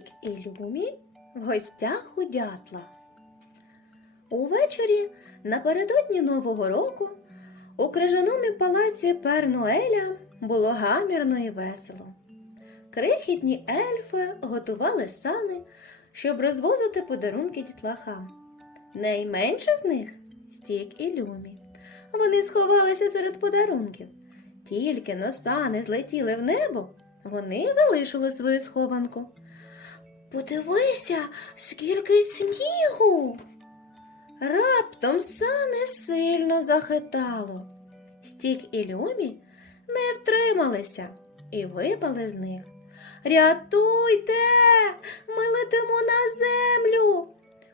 Стік і Люмі в гостях у дятла. Увечері напередодні Нового року у крижаному палаці Пернуеля було гамірно і весело. Крихітні ельфи готували сани, щоб розвозити подарунки дітлахам. Найменше з них стік і люмі. Вони сховалися серед подарунків. Тільки но сани злетіли в небо, вони залишили свою схованку. Подивися, скільки снігу. Раптом сани сильно захитало. Стік і Люмі не втрималися і випали з них. Рятуйте! Ми летимо на землю.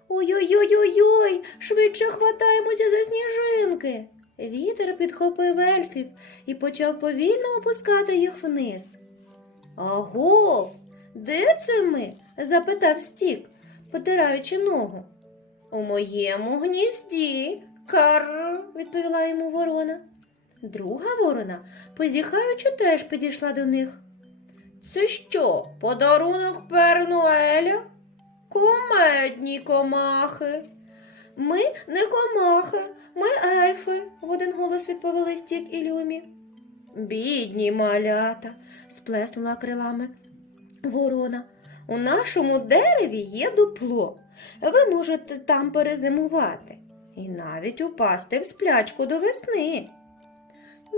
Ой-ой-ой-ой-ой, швидше хватаємося за сніжинки. Вітер підхопив ельфів і почав повільно опускати їх вниз. Агов, де це ми? Запитав Стік, потираючи ногу. У моєму гнізді. Кар, відповіла йому ворона. Друга ворона, позіхаючи, теж підійшла до них. Це що, подарунок Пернуеля? Комедні комахи. Ми не комахи, ми ельфи, в один голос відповіли Стік і Люмі. Бідні малята, сплеснула крилами ворона. У нашому дереві є дупло. Ви можете там перезимувати і навіть упасти в сплячку до весни.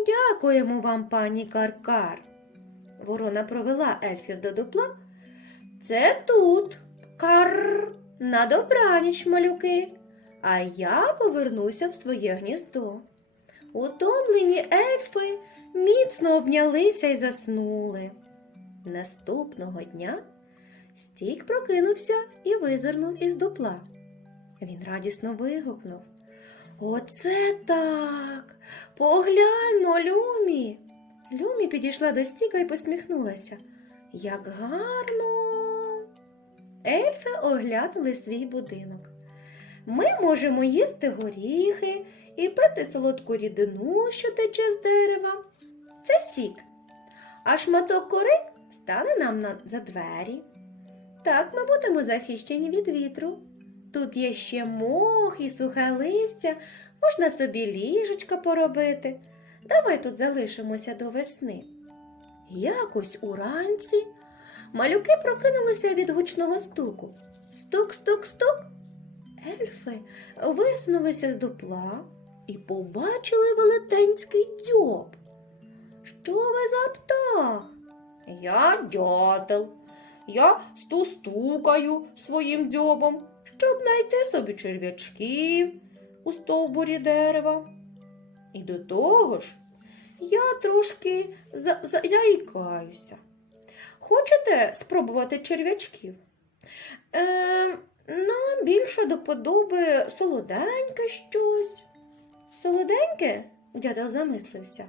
Дякуємо вам, пані Каркар. Ворона провела ельфів до дупла. Це тут, кар, на добраніч, малюки. А я повернуся в своє гніздо. Утомлені ельфи міцно обнялися і заснули. Наступного дня Стік прокинувся і визирнув із дупла. Він радісно вигукнув. Оце так. Поглянь, но, Люмі. Люмі підійшла до стіка і посміхнулася. Як гарно. Ельфи оглянули свій будинок. Ми можемо їсти горіхи і пити солодку рідину, що тече з дерева. Це сік. А шматок кори стане нам на, за двері. Так ми будемо захищені від вітру. Тут є ще мох і сухе листя, можна собі ліжечка поробити. Давай тут залишимося до весни. Якось уранці малюки прокинулися від гучного стуку. Стук, стук, стук. Ельфи висунулися з дупла і побачили велетенський дзьоб. Що ви за птах? Я дятел. Я стустукаю своїм дзьобом, щоб знайти собі черв'ячків у стовбурі дерева. І до того ж, я трошки за- за- заїкаюся. Хочете спробувати черв'ячків? Е, нам більше до подоби солоденьке щось. Солоденьке? дядя замислився.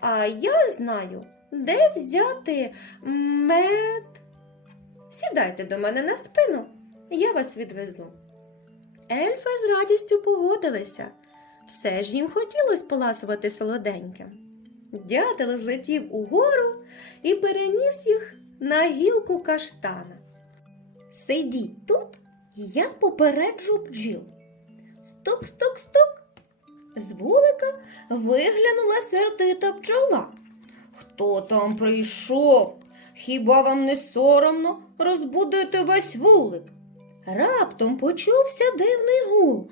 А я знаю, де взяти мед. Сідайте до мене на спину, я вас відвезу. Ельфи з радістю погодилися. Все ж їм хотілося поласувати солоденьким. Дятел злетів угору і переніс їх на гілку каштана. Сидіть тут, я попереджу бджіл. Стук, стук, стук. З вулика виглянула сердита бджола. Хто там прийшов? Хіба вам не соромно розбудити весь вулик? Раптом почувся дивний гул.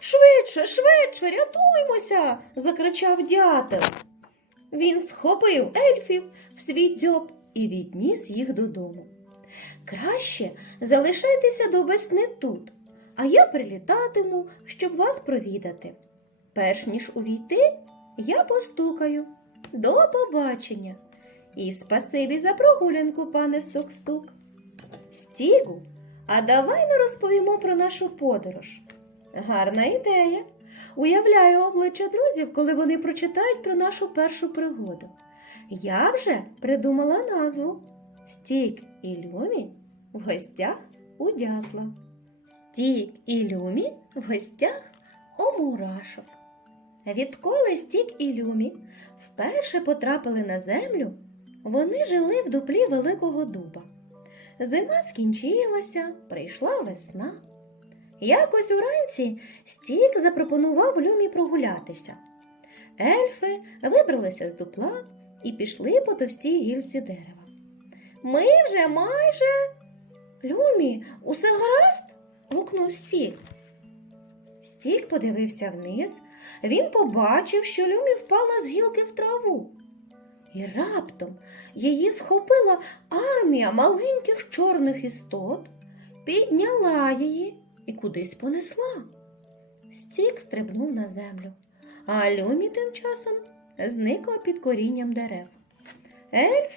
Швидше, швидше, рятуймося. закричав дятел. Він схопив ельфів в свій дзьоб і відніс їх додому. Краще залишайтеся до весни тут, а я прилітатиму, щоб вас провідати. Перш ніж увійти, я постукаю. До побачення. І спасибі за прогулянку, пане Стук-Стук. Стігу, а давай не розповімо про нашу подорож. Гарна ідея. Уявляю обличчя друзів, коли вони прочитають про нашу першу пригоду. Я вже придумала назву Стік і Люмі в гостях у дятла. Стік і Люмі в гостях у мурашок. Відколи Стік і Люмі вперше потрапили на землю, Вони жили в дуплі великого дуба. Зима скінчилася, прийшла весна. Якось уранці Стік запропонував Люмі прогулятися. Ельфи вибралися з дупла і пішли по товстій гільці дерева. Ми вже майже. Люмі, усе гаразд? гукнув Стік. Стік подивився вниз. Він побачив, що Люмі впала з гілки в траву. І раптом її схопила армія маленьких чорних істот, підняла її і кудись понесла. Стік стрибнув на землю, а Люмі тим часом зникла під корінням дерев. Ельф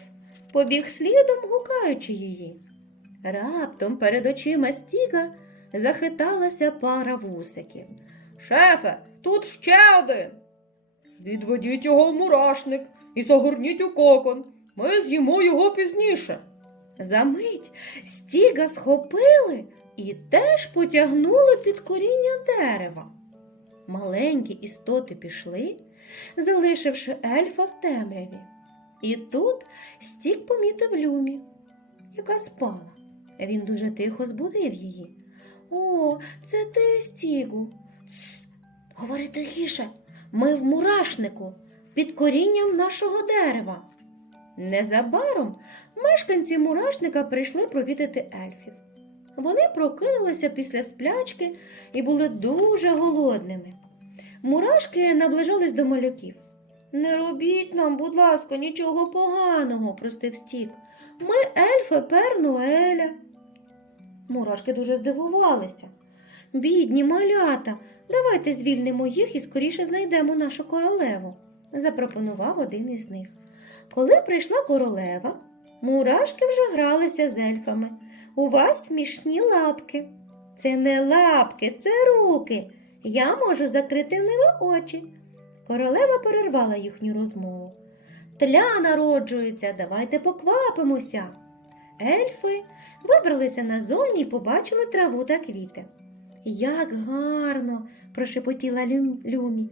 побіг слідом, гукаючи її. Раптом перед очима Стіга захиталася пара вусиків. Шефе, тут ще один. Відведіть його в мурашник і загорніть у кокон. Ми з'їмо його пізніше. Замить стіга схопили і теж потягнули під коріння дерева. Маленькі істоти пішли, залишивши ельфа в темряві. І тут стік помітив люмі, яка спала. Він дуже тихо збудив її. О, це ти, стігу. Говори тихіше. Ми в мурашнику, під корінням нашого дерева. Незабаром мешканці мурашника прийшли провідати ельфів. Вони прокинулися після сплячки і були дуже голодними. Мурашки наближались до малюків. Не робіть нам, будь ласка, нічого поганого, простив стік. Ми ельфи Пернуеля. Мурашки дуже здивувалися. Бідні малята, давайте звільнимо їх і скоріше знайдемо нашу королеву, запропонував один із них. Коли прийшла королева, мурашки вже гралися з ельфами. У вас смішні лапки. Це не лапки, це руки. Я можу закрити ними очі. Королева перервала їхню розмову. Тля народжується, давайте поквапимося. Ельфи вибралися назовні і побачили траву та квіти. Як гарно, прошепотіла Лю- Люмі.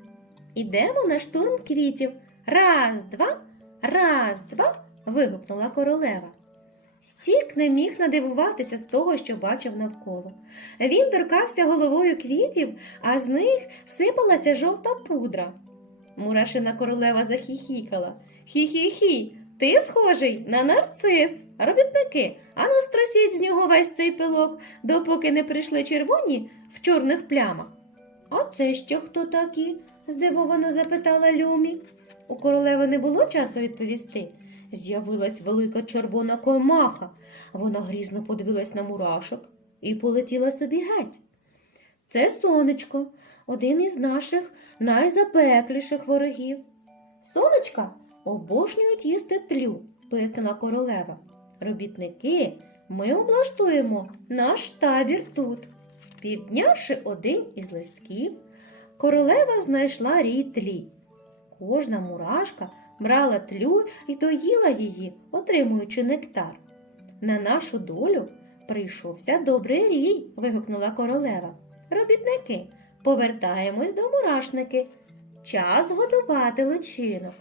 Ідемо на штурм квітів. Раз, два, раз, два. вигукнула королева. Стік не міг надивуватися з того, що бачив навколо. Він торкався головою квітів, а з них сипалася жовта пудра. Мурашина королева захіхікала. Хі-хі-хі, ти схожий на нарцис. Робітники, ану струсіть з нього весь цей пилок, допоки не прийшли червоні в чорних плямах. А це ще хто такі? здивовано запитала Люмі. У королеви не було часу відповісти. З'явилась велика червона комаха. Вона грізно подивилась на мурашок і полетіла собі геть. Це сонечко, один із наших найзапекліших ворогів. Сонечка обожнюють їсти тлю, пояснила королева. Робітники, ми облаштуємо наш табір тут. Піднявши один із листків, королева знайшла рій тлі. Кожна мурашка брала тлю і доїла її, отримуючи нектар. На нашу долю прийшовся добрий рій, вигукнула королева. Робітники, повертаємось до мурашники. Час готувати личинок.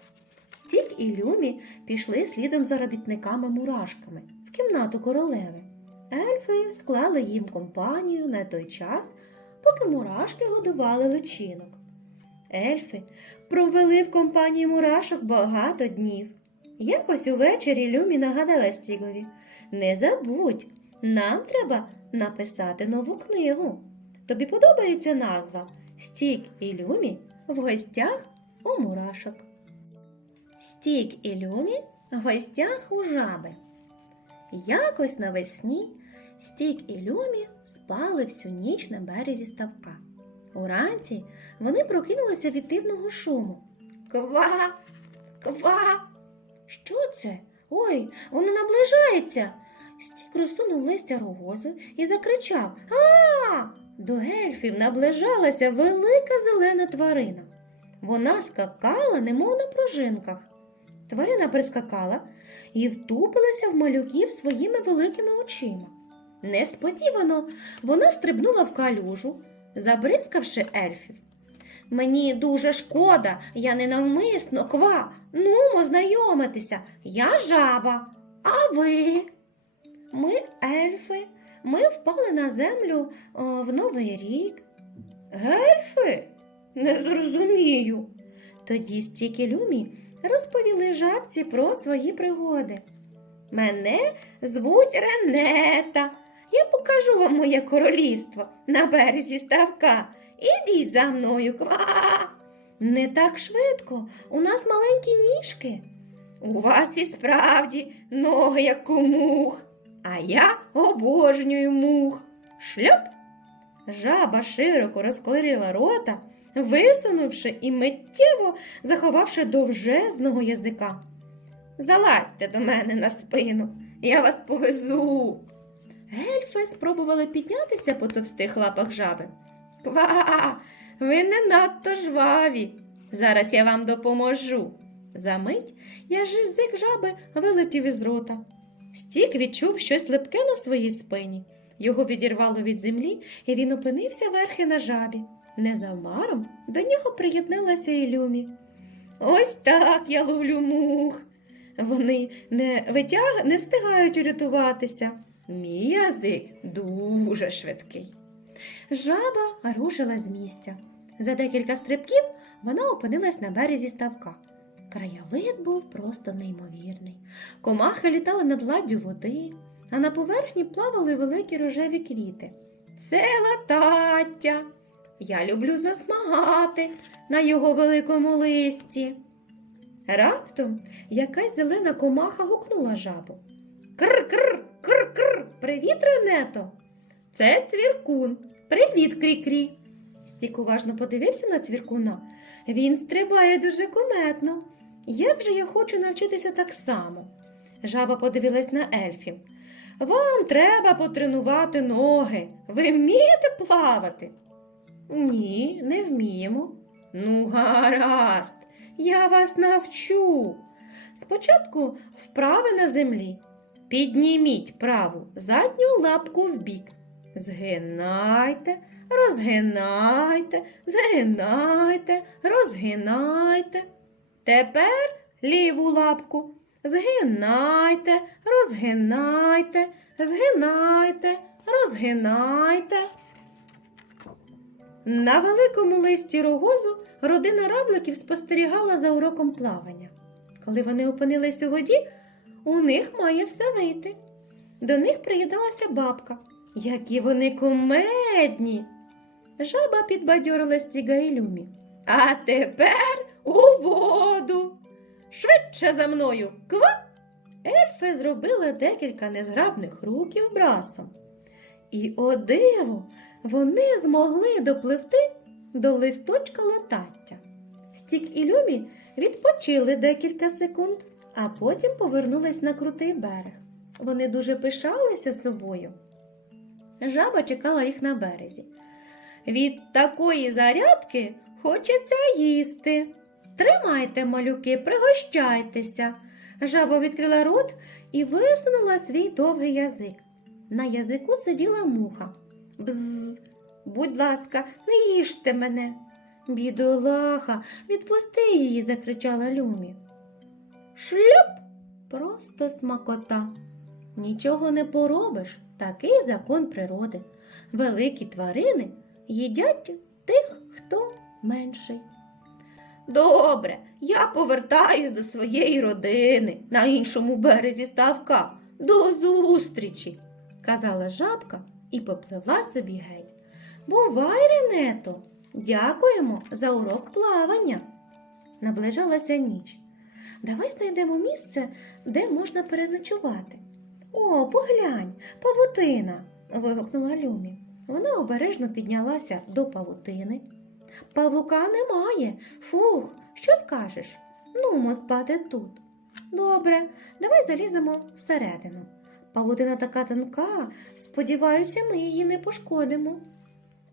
Стік і Люмі пішли слідом за робітниками-мурашками в кімнату королеви. Ельфи склали їм компанію на той час, поки мурашки годували личинок. Ельфи провели в компанії мурашок багато днів. Якось увечері Люмі нагадала Стігові Не забудь, нам треба написати нову книгу. Тобі подобається назва Стік і Люмі в гостях у мурашок. Стік і Люмі в гостях у жаби. Якось навесні Стік і Люмі спали всю ніч на березі ставка. Уранці вони прокинулися від дивного шуму. Ква, ква. Що це? Ой, воно наближається. Стік розсунув листя рогозу і закричав А! До ельфів наближалася велика зелена тварина. Вона скакала, немов на пружинках. Тварина прискакала і втупилася в малюків своїми великими очима. Несподівано вона стрибнула в калюжу, забризкавши ельфів. Мені дуже шкода, я ненавмисно ква. Нумо знайомитися. Я жаба. А ви? Ми ельфи. Ми впали на землю о, в Новий рік. Гельфи? Не зрозумію. Тоді стільки люмі розповіли жабці про свої пригоди. Мене звуть Ренета. Я покажу вам моє королівство на березі ставка. Ідіть за мною, ква. Не так швидко. У нас маленькі ніжки. У вас і справді ноги, як у мух. А я обожнюю мух. Шльоп. Жаба широко розклерила рота, висунувши і миттєво заховавши довжезного язика. Залазьте до мене на спину, я вас повезу. Ельфи спробували піднятися по товстих лапах жаби. Ква, ви не надто жваві. Зараз я вам допоможу. Замить язик жаби вилетів із рота. Стік відчув щось липке на своїй спині. Його відірвало від землі, і він опинився верхи на жабі. Незабаром до нього приєдналася і Люмі. Ось так я ловлю мух. Вони не витяг... не встигають урятуватися. Мій язик дуже швидкий. Жаба рушила з місця. За декілька стрибків вона опинилась на березі ставка. Краєвид був просто неймовірний. Комахи літали над ладдю води, а на поверхні плавали великі рожеві квіти. Це латаття. Я люблю засмагати на його великому листі. Раптом якась зелена комаха гукнула жабу. Кр-кр, кр-кр, привіт, Ренето. Це цвіркун. Привіт, крі-крі. Стік уважно подивився на цвіркуна. Він стрибає дуже куметно. Як же я хочу навчитися так само? Жаба подивилась на ельфів. Вам треба потренувати ноги. Ви вмієте плавати? Ні, не вміємо. Ну, гаразд, я вас навчу. Спочатку вправи на землі. Підніміть праву задню лапку вбік. Згинайте, розгинайте, згинайте, розгинайте. Тепер ліву лапку. Згинайте, розгинайте, згинайте, розгинайте. На великому листі рогозу родина равликів спостерігала за уроком плавання. Коли вони опинились у воді, у них має все вийти. До них приєдналася бабка. Які вони кумедні. Жаба підбадьорила стіга і люмі. А тепер у воду. Швидше за мною. Ква. Ельфи зробили декілька незграбних руків брасом. І о диво, вони змогли допливти до листочка латаття. Стік і Люмі відпочили декілька секунд, а потім повернулись на крутий берег. Вони дуже пишалися собою. Жаба чекала їх на березі. Від такої зарядки хочеться їсти. Тримайте, малюки, пригощайтеся. Жаба відкрила рот і висунула свій довгий язик. На язику сиділа муха. Бзз, будь ласка, не їжте мене. Бідолаха, відпусти її, закричала Люмі. Шлюп! Просто смакота. Нічого не поробиш, такий закон природи. Великі тварини їдять тих, хто менший. Добре, я повертаюсь до своєї родини на іншому березі ставка. До зустрічі, сказала жабка і попливла собі геть. Бувай, Ренето, дякуємо за урок плавання. Наближалася ніч. Давай знайдемо місце, де можна переночувати. О, поглянь, павутина. вигукнула Люмі. Вона обережно піднялася до павутини. Павука немає. Фух, що скажеш? Нумо спати тут. Добре, давай заліземо всередину. Павутина така тонка, сподіваюся, ми її не пошкодимо.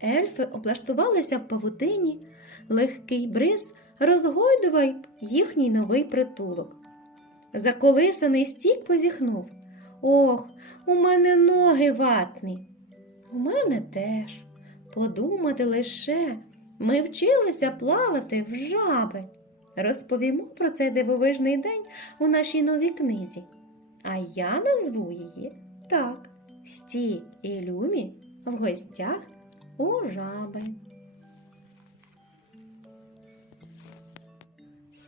Ельфи облаштувалися в павутині, легкий бриз розгойдував їхній новий притулок. Заколисаний стік позіхнув. Ох, у мене ноги ватні. У мене теж. Подумати лише, Ми вчилися плавати в жаби. Розповімо про цей дивовижний день у нашій новій книзі. А я назву її так: Стік і Люмі в гостях у жаби.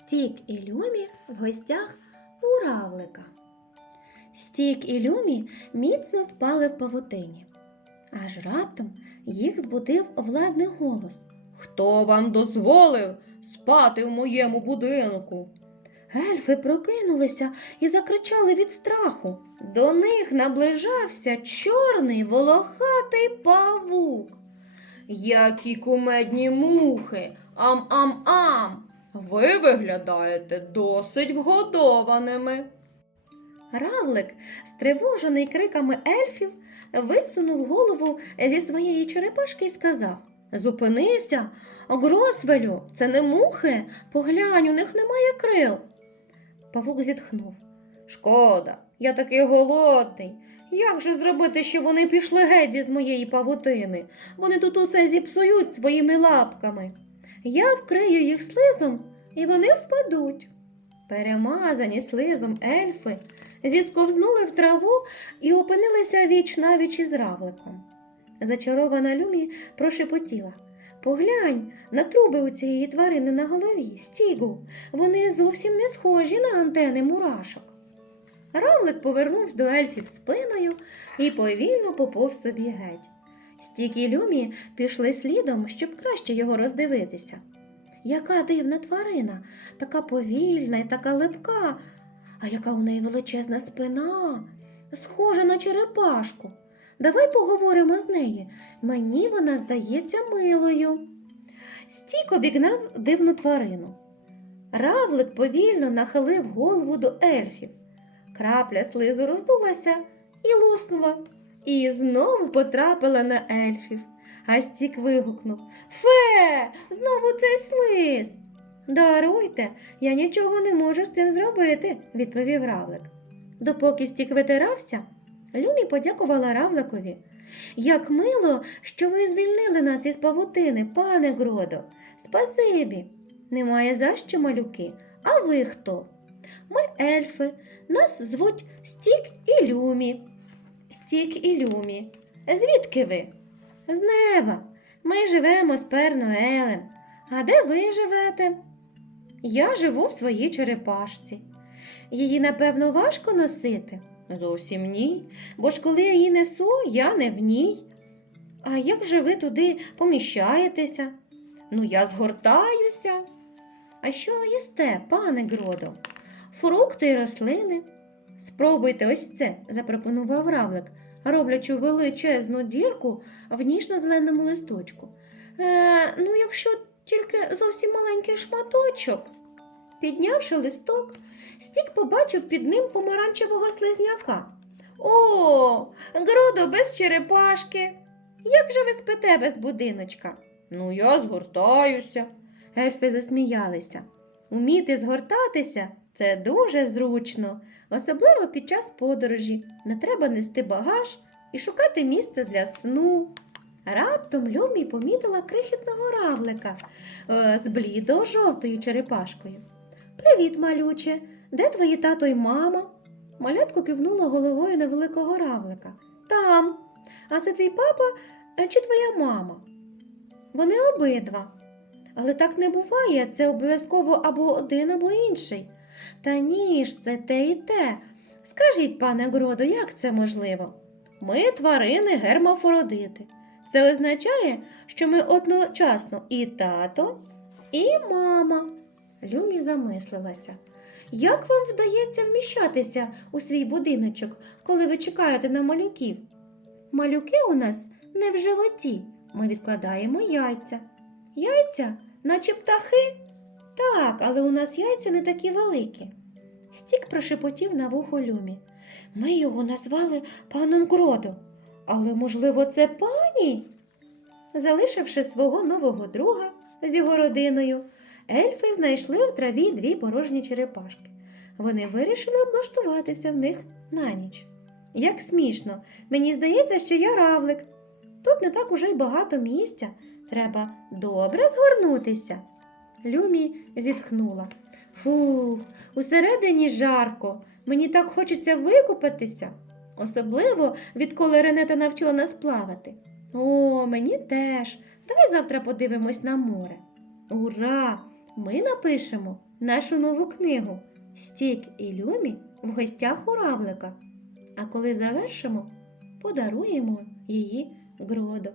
Стік і Люмі в гостях у равлика. Стік і Люмі міцно спали в павутині. Аж раптом їх збудив владний голос. Хто вам дозволив спати в моєму будинку? Ельфи прокинулися і закричали від страху. До них наближався чорний волохатий павук. Які кумедні мухи. Ам-ам-ам. Ви виглядаєте досить вгодованими. Равлик, стривожений криками ельфів, висунув голову зі своєї черепашки і сказав Зупинися, Гросвелю, це не мухи, поглянь, у них немає крил. Павук зітхнув. Шкода, я такий голодний. Як же зробити, щоб вони пішли геть із моєї павутини? Вони тут усе зіпсують своїми лапками. Я вкрию їх слизом, і вони впадуть. Перемазані слизом ельфи зісковзнули в траву і опинилися віч навіч із равликом. Зачарована Люмі прошепотіла. Поглянь на труби у цієї тварини на голові, стігу. Вони зовсім не схожі на антени мурашок. Равлик повернувся до ельфів спиною і повільно поповз собі геть. Стік і Люмі пішли слідом, щоб краще його роздивитися. Яка дивна тварина, така повільна і така липка, а яка у неї величезна спина, схожа на черепашку. Давай поговоримо з нею. Мені вона здається милою. Стік обігнав дивну тварину. Равлик повільно нахилив голову до ельфів. Крапля слизу роздулася і луснула, і знову потрапила на ельфів. А стік вигукнув Фе, знову цей слиз. Даруйте, я нічого не можу з цим зробити, відповів равлик. Допоки стік витирався, Люмі подякувала равликові. Як мило, що ви звільнили нас із павутини, пане Гродо. Спасибі. Немає за що, малюки. А ви хто? Ми ельфи. Нас звуть Стік і Люмі. Стік і Люмі. Звідки ви? З неба. Ми живемо з Перноелем. А де ви живете? Я живу в своїй черепашці. Її, напевно, важко носити? Зовсім ні, бо ж коли я її несу, я не в ній. А як же ви туди поміщаєтеся? Ну, я згортаюся. А що ви їсте, пане Гродо? Фрукти й рослини. Спробуйте ось це, запропонував равлик, роблячи величезну дірку в ніжно-зеленому листочку. Е, ну, якщо тільки зовсім маленький шматочок. Піднявши листок, Стік побачив під ним помаранчевого слизняка. О, Гродо без черепашки. Як же ви спите без будиночка? Ну, я згортаюся. Ельфи засміялися. Уміти згортатися це дуже зручно, особливо під час подорожі. Не треба нести багаж і шукати місце для сну. Раптом Люмі помітила крихітного равлика е, з блідо жовтою черепашкою. Привіт, малюче, де твої тато й мама? Малятко кивнула головою на великого равлика. Там. А це твій папа е, чи твоя мама? Вони обидва. Але так не буває, це обов'язково або один, або інший. Та ні ж, це те і те. Скажіть, пане Гродо, як це можливо? Ми тварини гермафородити. Це означає, що ми одночасно і тато, і мама. Люмі замислилася. Як вам вдається вміщатися у свій будиночок, коли ви чекаєте на малюків? Малюки у нас не в животі. Ми відкладаємо яйця. Яйця, наче птахи? Так, але у нас яйця не такі великі. Стік прошепотів на вухо Люмі. Ми його назвали паном Гродо. Але, можливо, це пані? Залишивши свого нового друга з його родиною, ельфи знайшли у траві дві порожні черепашки. Вони вирішили облаштуватися в них на ніч. Як смішно, мені здається, що я равлик. Тут не так уже й багато місця, Треба добре згорнутися. Люмі зітхнула. Фух, усередині жарко. Мені так хочеться викупатися. Особливо, відколи Ренета навчила нас плавати. О, мені теж. Давай завтра подивимось на море. Ура! Ми напишемо нашу нову книгу Стік і Люмі в гостях у Равлика. А коли завершимо, подаруємо її Гродо.